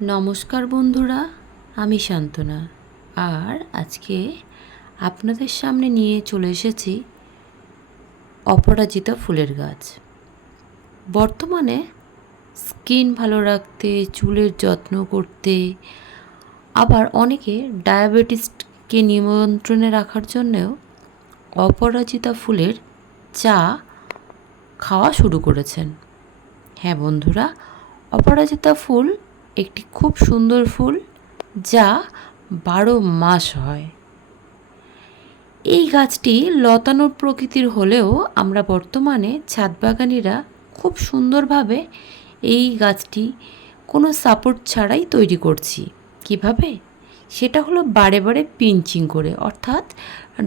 নমস্কার বন্ধুরা, আমি শান্তনা। আর আজকে আপনাদের সামনে নিয়ে চলে এসেছি অপরাজিতা ফুলের গাছ। বর্তমানে স্কিন ভালো রাখতে, চুলের যত্ন করতে, আবার অনেকে ডায়াবেটিসকে নিয়ন্ত্রণে রাখার জন্যেও অপরাজিতা ফুলের চা খাওয়া শুরু করেছেন। হ্যাঁ বন্ধুরা, অপরাজিতা ফুল একটি খুব সুন্দর ফুল, যা 12 মাস হয়। এই গাছটি লতানো প্রকৃতির হলেও আমরা বর্তমানে ছাদবাগানিরা খুব সুন্দরভাবে এই গাছটি কোনো সাপোর্ট ছাড়াই তৈরি করছি। কিভাবে? সেটা হলো বারে বারে পিঞ্চিং করে, অর্থাৎ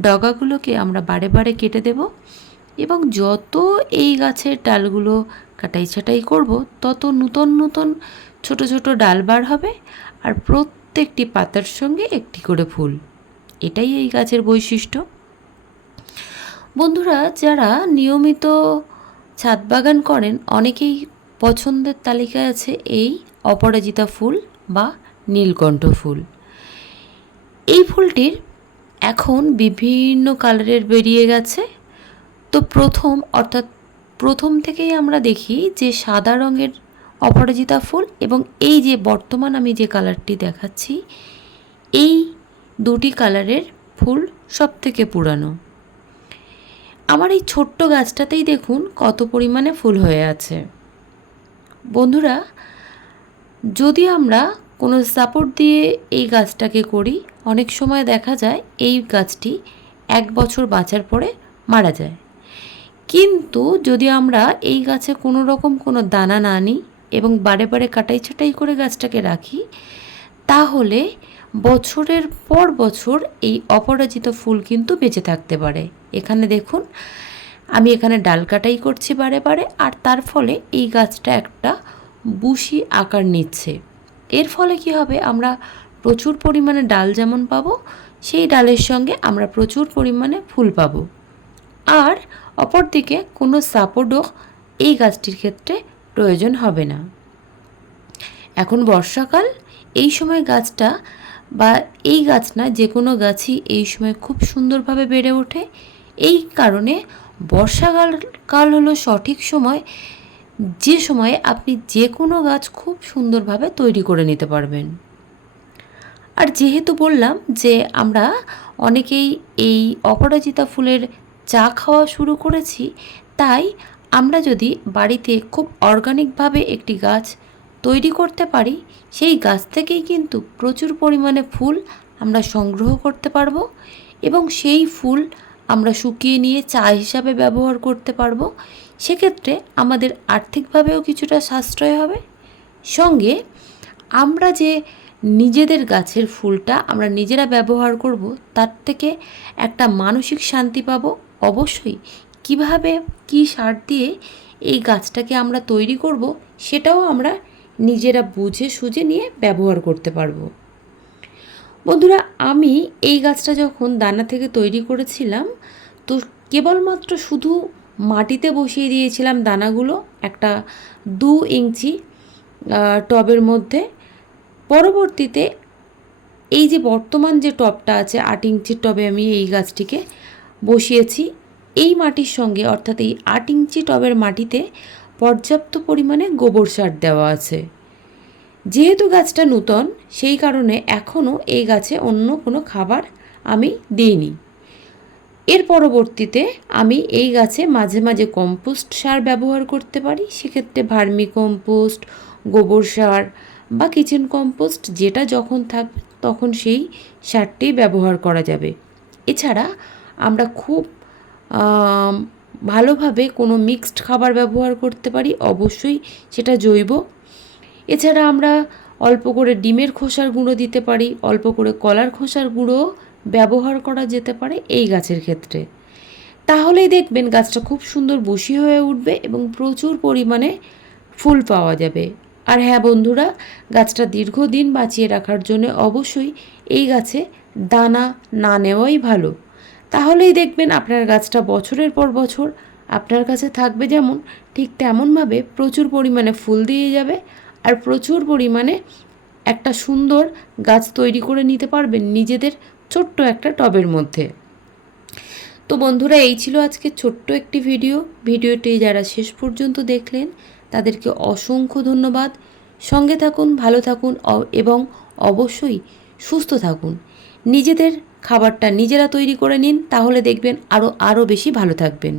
ডগাগুলোকে আমরা বারে বারে কেটে দেব এবং যত এই গাছের ডালগুলো কাটাই ছাঁটাই করব, তত নূতন নূতন ছোট ছোট ডাল বার হবে, আর প্রত্যেকটি পাতার সঙ্গে একটি করে ফুল। এটাই এই গাছের বৈশিষ্ট্য। বন্ধুরা, যারা নিয়মিত ছাদ বাগান করেন, অনেকেই পছন্দের তালিকায় আছে এই অপরাজিতা ফুল বা নীলকণ্ঠ ফুল। এই ফুলটির এখন বিভিন্ন কালারের বেরিয়ে গেছে। তো প্রথম থেকেই আমরা দেখি যে সাদা রঙের অপরাজিতা ফুল, এবং এই যে বর্তমান আমি যে কালারটি দেখাচ্ছি, এই দুটি কালারের ফুল সব থেকে পুরানো। আমার এই ছোট্ট গাছটাতেই দেখুন কত পরিমাণে ফুল হয়ে আছে। বন্ধুরা, যদি আমরা কোনো সাপোর্ট দিয়ে এই গাছটাকে করি, অনেক সময় দেখা যায় এই গাছটি 1 বছর বাঁচার পরে মারা যায়। কিন্তু যদি আমরা এই গাছে কোনো রকম কোনো দানা না নিই এবং বারে বারে কাটাই ছাটাই করে গাছটাকে রাখি, তাহলে বছরের পর বছর এই অপরাজিতা ফুল কিন্তু বেঁচে থাকতে পারে। এখানে দেখুন, আমি এখানে ডাল কাটাই করছি বারে বারে, আর তার ফলে এই গাছটা একটা বুশি আকার নিচ্ছে। এর ফলে কি হবে, আমরা প্রচুর পরিমাণে ডাল যেমন পাবো, সেই ডালের সঙ্গে আমরা প্রচুর পরিমাণে ফুল পাবো। আর অপরদিকে কোনো সাপোর্টও এই গাছটির ক্ষেত্রে প্রয়োজন হবে না। এখন বর্ষাকাল, এই সময় গাছটা বা এই গাছ না, যে কোনো গাছই এই সময় খুব সুন্দরভাবে বেড়ে ওঠে। এই কারণে বর্ষাকাল হলো সঠিক সময়, যে সময়ে আপনি যে কোনো গাছ খুব সুন্দরভাবে তৈরি করে নিতে পারবেন। আর যেহেতু বললাম যে আমরা অনেকেই এই অপরাজিতা ফুলের চা খাওয়া শুরু করেছি, তাই আমরা যদি বাড়িতে খুব অর্গানিকভাবে একটি গাছ তৈরি করতে পারি, সেই গাছ থেকেই কিন্তু প্রচুর পরিমাণে ফুল আমরা সংগ্রহ করতে পারবো, এবং সেই ফুল আমরা শুকিয়ে নিয়ে চা হিসাবে ব্যবহার করতে পারবো। সেক্ষেত্রে আমাদের আর্থিকভাবেও কিছুটা সাশ্রয় হবে, সঙ্গে আমরা যে নিজেদের গাছের ফুলটা আমরা নিজেরা ব্যবহার করব, তার থেকে একটা মানসিক শান্তি পাবো। অবশ্যই কিভাবে কি সার দিয়ে এই গাছটাকে আমরা তৈরি করব, সেটাও আমরা নিজেরা বুঝে সুঝে নিয়ে ব্যবহার করতে পারবো। বন্ধুরা, আমি এই গাছটা যখন দানা থেকে তৈরি করেছিলাম, তো কেবলমাত্র শুধু মাটিতে বসিয়ে দিয়েছিলাম দানাগুলো একটা 2 ইঞ্চি টবের মধ্যে। পরবর্তীতে এই যে বর্তমান যে টবটা আছে, 8 ইঞ্চির টবে আমি এই গাছটিকে বসিয়েছি। এই মাটির সঙ্গে, অর্থাৎ এই 8 ইঞ্চি টবের মাটিতে পর্যাপ্ত পরিমাণে গোবর সার দেওয়া আছে। যেহেতু গাছটা নূতন, সেই কারণে এখনও এই গাছে অন্য কোনো খাবার আমি দিইনি। এর পরবর্তীতে আমি এই গাছে মাঝে মাঝে কম্পোস্ট সার ব্যবহার করতে পারি। সেক্ষেত্রে ভার্মি কম্পোস্ট, গোবর সার বা কিচেন কম্পোস্ট, যেটা যখন থাকবে তখন সেই সারটি ব্যবহার করা যাবে। এছাড়া আমরা খুব ভালোভাবে কোনো মিক্সড খাবার ব্যবহার করতে পারি, অবশ্যই সেটা জৈব। এছাড়া আমরা অল্প করে ডিমের খোসার গুঁড়ো দিতে পারি, অল্প করে কলার খোসার গুঁড়ো ব্যবহার করা যেতে পারে এই গাছের ক্ষেত্রে। তাহলেই দেখবেন গাছটা খুব সুন্দর বসি হয়ে উঠবে এবং প্রচুর পরিমাণে ফুল পাওয়া যাবে। আর হ্যাঁ বন্ধুরা, গাছটা দীর্ঘদিন বাঁচিয়ে রাখার জন্য অবশ্যই এই গাছে দানা না নেওয়াই ভালো। তাহলেই দেখবেন আপনার গাছটা বছরের পর বছর আপনার কাছে থাকবে, যেমন ঠিক তেমনভাবে প্রচুর পরিমাণে ফুল দিয়ে যাবে, আর প্রচুর পরিমাণে একটা সুন্দর গাছ তৈরি করে নিতে পারবেন নিজেদের ছোট্ট একটা টবের মধ্যে। তো বন্ধুরা, এই ছিল আজকে ছোট্ট একটি ভিডিওটি যারা শেষ পর্যন্ত দেখলেন তাদেরকে অসংখ্য ধন্যবাদ। সঙ্গে থাকুন, ভালো থাকুন এবং অবশ্যই সুস্থ থাকুন। নিজেদের খাবারটা নিজেরা তৈরি করে নিন, তাহলে দেখবেন আরও বেশি ভালো থাকবেন।